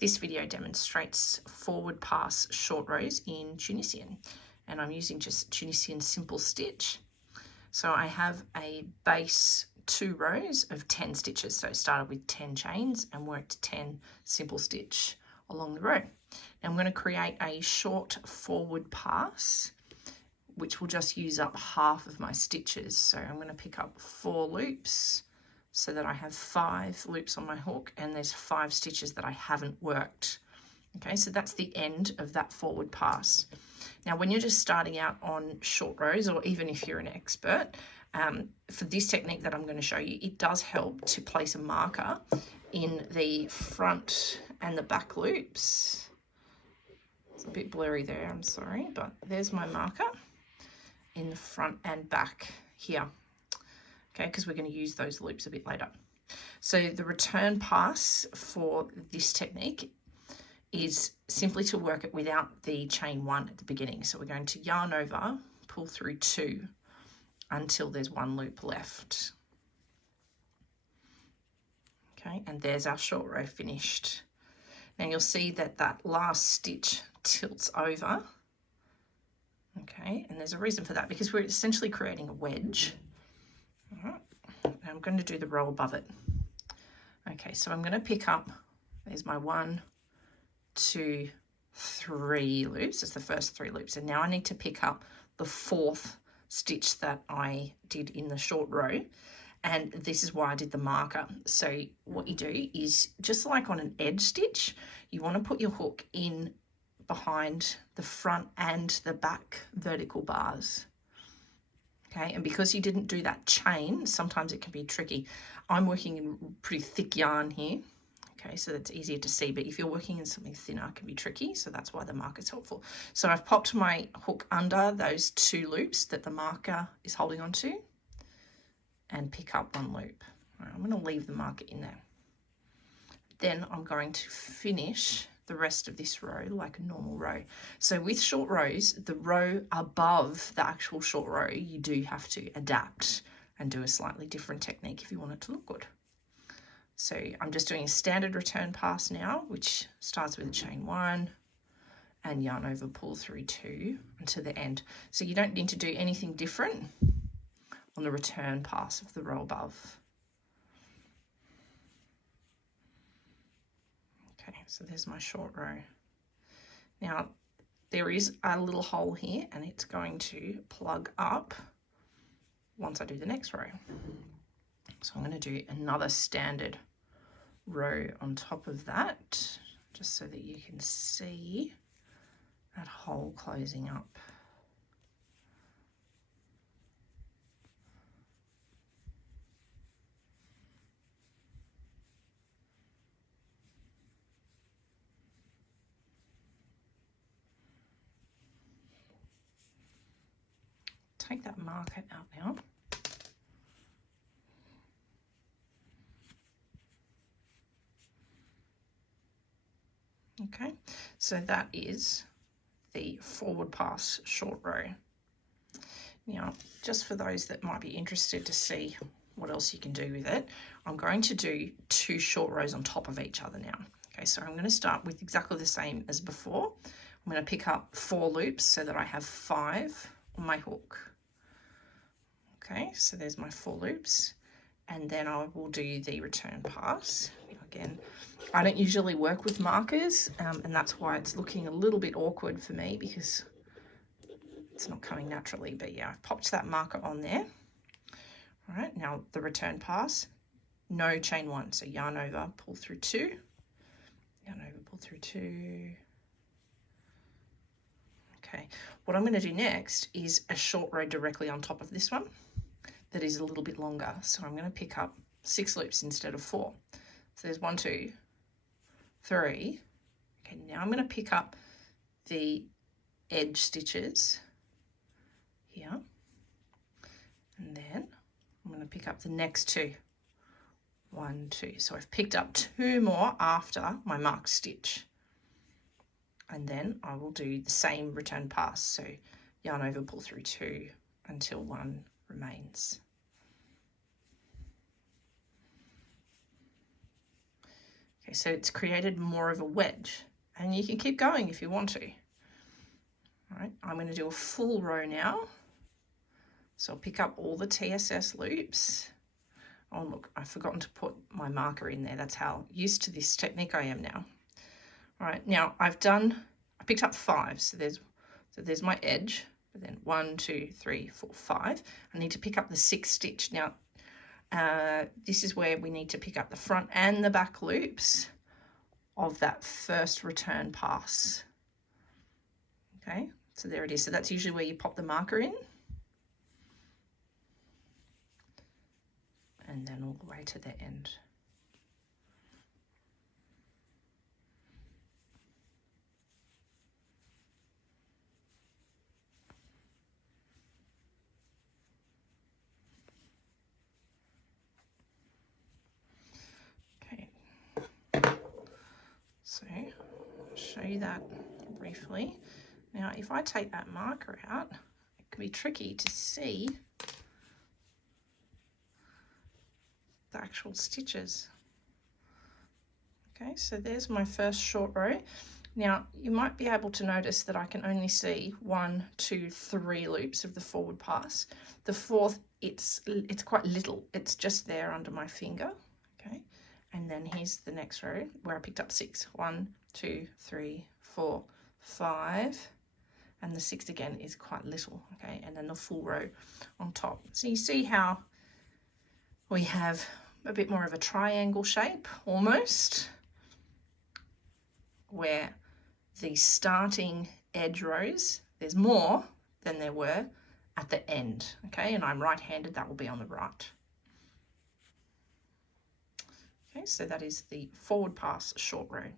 This video demonstrates forward pass short rows in Tunisian, and I'm using just Tunisian simple stitch. So I have a base 2 rows of 10 stitches. So I started with 10 chains and worked 10 simple stitch along the row. Now I'm going to create a short forward pass, which will just use up half of my stitches. So I'm going to pick up 4 loops so that I have 5 loops on my hook, and there's 5 stitches that I haven't worked. Okay, so that's the end of that forward pass. Now, when you're just starting out on short rows, or even if you're an expert, for this technique that I'm going to show you, it does help to place a marker in the front and the back loops. It's a bit blurry there, I'm sorry, but there's my marker in the front and back here. Okay, because we're going to use those loops a bit later. So the return pass for this technique is simply to work it without the chain 1 at the beginning. So we're going to yarn over, pull through 2 until there's 1 loop left. Okay, and there's our short row finished. Now you'll see that that last stitch tilts over. Okay, and there's a reason for that, because we're essentially creating a wedge. All right, and I'm going to do the row above it. Okay, so I'm going to pick up, there's my 1, 2, 3 loops. It's the first 3 loops, and now I need to pick up the 4th stitch that I did in the short row, and this is why I did the marker. So what you do is, just like on an edge stitch, you want to put your hook in behind the front and the back vertical bars. Okay, and because you didn't do that chain, sometimes it can be tricky. I'm working in pretty thick yarn here. Okay, so that's easier to see, but if you're working in something thinner, it can be tricky, so that's why the marker is helpful. So I've popped my hook under those 2 loops that the marker is holding on to and pick up 1 loop. All right, I'm going to leave the marker in there. Then I'm going to finish the rest of this row like a normal row. So with short rows, the row above the actual short row, you do have to adapt and do a slightly different technique if you want it to look good. So I'm just doing a standard return pass now, which starts with a chain 1 and yarn over, pull through 2 until the end. So you don't need to do anything different on the return pass of the row above. Okay, so there's my short row. Now there is a little hole here, and it's going to plug up once I do the next row. So I'm going to do another standard row on top of that, just so that you can see that hole closing up. Take that marker out now. Okay, so that is the forward pass short row. Now, just for those that might be interested to see what else you can do with it, I'm going to do 2 short rows on top of each other now. Okay, so I'm going to start with exactly the same as before. I'm going to pick up 4 loops so that I have 5 on my hook. Okay, so there's my 4 loops, and then I will do the return pass. Again, I don't usually work with markers, and that's why it's looking a little bit awkward for me, because it's not coming naturally. But yeah, I've popped that marker on there. All right, now the return pass, no chain 1, so yarn over, pull through 2, yarn over, pull through 2. Okay, what I'm going to do next is a short row directly on top of this one that is a little bit longer. So I'm going to pick up 6 loops instead of 4. So there's 1, 2, 3. Okay, now I'm going to pick up the edge stitches here, and then I'm going to pick up the next 2. 1, 2. So I've picked up 2 more after my marked stitch, and then I will do the same return pass. So yarn over, pull through 2 until 1 remains. Okay, so it's created more of a wedge, and you can keep going if you want to. All right, I'm going to do a full row now. So I'll pick up all the TSS loops. Oh look, I've forgotten to put my marker in there. That's how used to this technique I am now. All right, now I picked up 5. So there's my edge, but then 1, 2, 3, 4, 5. I need to pick up the 6th stitch. Now, this is where we need to pick up the front and the back loops of that first return pass. Okay, so there it is. So that's usually where you pop the marker in. And then all the way to the end. Okay, so I'll show you that briefly. Now, if I take that marker out, it can be tricky to see the actual stitches. Okay, so there's my first short row. Now you might be able to notice that I can only see 1, 2, 3 loops of the forward pass. The 4th, it's quite little, it's just there under my finger. Okay, and then here's the next row where I picked up 6. 1, 2, 3, 4, 5, and the 6th again is quite little. Okay, and then the full row on top. So you see how we have a bit more of a triangle shape almost, where the starting edge rows, there's more than there were at the end. Okay, and I'm right-handed, that will be on the right. Okay, so that is the forward pass short row.